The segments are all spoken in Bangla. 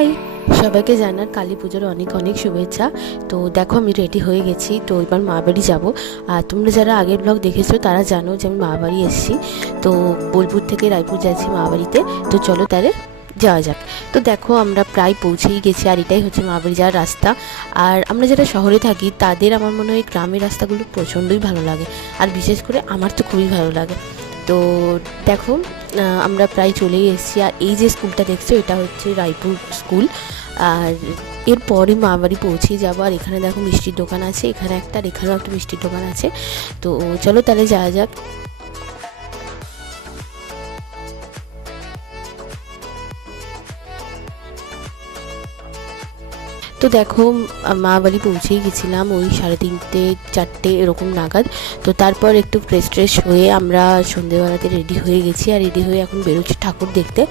হাই, সবাইকে জানার কালী পুজোর অনেক অনেক শুভেচ্ছা। তো দেখো আমি রেডি হয়ে গেছি, তো এবার মা বাড়ি যাবো। আর তোমরা যারা আগের ব্লগ দেখেছো তারা জানো যে আমি মা বাড়ি এসেছি। তো বোলপুর থেকে রায়পুর যাচ্ছি মা বাড়িতে। তো চলো তাহলে যাওয়া যাক। তো দেখো আমরা প্রায় পৌঁছেই গেছি, আর এটাই হচ্ছে মা বাড়ি যাওয়ার রাস্তা। আর আমরা যারা শহরে থাকি তাদের আমার মনে হয় গ্রামের রাস্তাগুলো প্রচণ্ডই ভালো লাগে, আর বিশেষ করে আমার তো খুবই ভালো লাগে। তো দেখো আমরা প্রায় চলেই এসেছি। আর এই যে স্কুলটা দেখছো এটা হচ্ছে রায়পুর স্কুল। আর এরপরে মা বাড়ি পৌঁছে যাবো। আর এখানে দেখো মিষ্টির দোকান আছে, এখানে একটা আর এখানেও একটা মিষ্টির দোকান আছে। তো চলো তাহলে যাওয়া যাক। তো দেখো মা বাড়ি পৌঁছেই গেছিলাম ওই 3:30 4টে এরকম নাগাদ। তো তারপর একটু ফ্রেশ ট্রেশ হয়ে আমরা সন্ধেবেলাতে রেডি হয়ে গেছি, আর রেডি হয়ে এখন বেরোচ্ছি ঠাকুর দেখতে।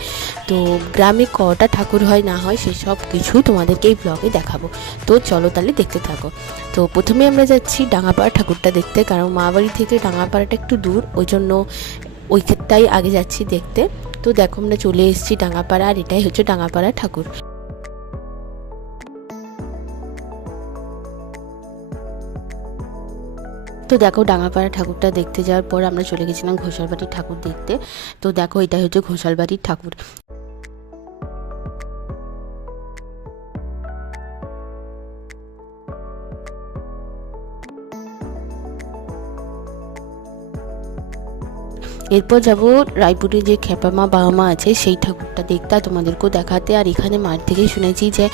তো গ্রামে কটা ঠাকুর হয় না হয় সেসব কিছু তোমাদেরকে এই ব্লগে দেখাবো। তো চলো তাহলে দেখতে থাকো। তো প্রথমে আমরা যাচ্ছি ডাঙাপাড়া ঠাকুরটা দেখতে, কারণ মা বাড়ি থেকে ডাঙাপাড়াটা একটু দূর, ওই জন্য ওইটাই আগে যাচ্ছি দেখতে। তো দেখো আমরা চলে এসেছি ডাঙাপাড়া, আর এটাই হচ্ছে ডাঙাপাড়া ঠাকুর। তো দেখো ডাঙাপাড়া ঠাকুরটা দেখতে যাওয়ার পর আমরা চলে গেছিলাম ঘোষালবাড়ির ঠাকুর দেখতে। তো দেখো এটা হচ্ছে ঘোষালবাড়ির ঠাকুর। এরপর যাব রায়পুরে যে খেপামা বাবা মা আছে সেই ঠাকুরটা দেখতে, আর তোমাদেরকেও দেখাতে। আর এখানে মাঠ থেকেই শুনেছি যে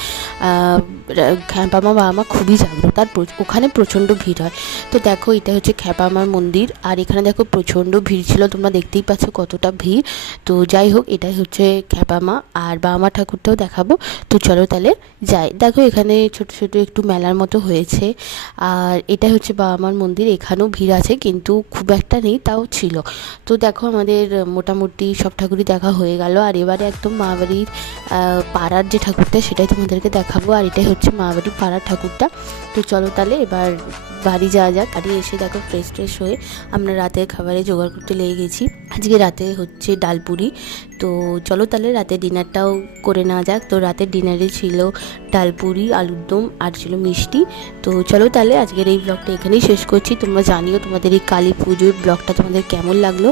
খেপামা বাবা মা খুবই জাগ্রত, আর ওখানে প্রচণ্ড ভিড় হয়। তো দেখো এটা হচ্ছে খেপামার মন্দির, আর এখানে দেখো প্রচণ্ড ভিড় ছিল, তোমরা দেখতেই পাচ্ছ কতটা ভিড়। তো যাই হোক এটাই হচ্ছে খেপামা, আর বাবা মা ঠাকুরটাও দেখাবো। তো চলো তাহলে যাই। দেখো এখানে ছোট ছোট একটু মেলার মতো হয়েছে, আর এটা হচ্ছে বাবা মার মন্দির। এখানেও ভিড় আছে কিন্তু খুব একটা নেই, তাও ছিল। তো দেখো আমাদের মোটামুটি সব ঠাকুরই দেখা হয়ে গেল, আর এবারে একদম মা বাড়ির পাড়ার যে ঠাকুরটা সেটাই তোমাদেরকে দেখাবো। আর এটাই হচ্ছে মা বাড়ির পাড়ার ঠাকুরটা। তো চলো তাহলে এবার বাড়ি যাওয়া যাক। বাড়ি এসে দেখো ফ্রেশ ট্রেশ হয়ে আমরা রাতের খাবারে জোগাড় করতে লেগে গেছি। আজকে রাতে হচ্ছে ডালপুরি। তো চলো তাহলে রাতের ডিনারটাও করে নেওয়া যাক। তো রাতের ডিনারে ছিল ডালপুরি, আলুর দম, আর ছিল মিষ্টি। তো চলো তাহলে আজকের এই ব্লগটা এখানেই শেষ করছি। তোমরা জানিও তোমাদের এই কালী পুজোর ব্লগটা তোমাদের কেমন লাগলো।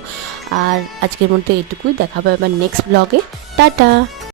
আর আজকের মতো এটুকুই, দেখাবো এবার নেক্সট ব্লগে। টাটা।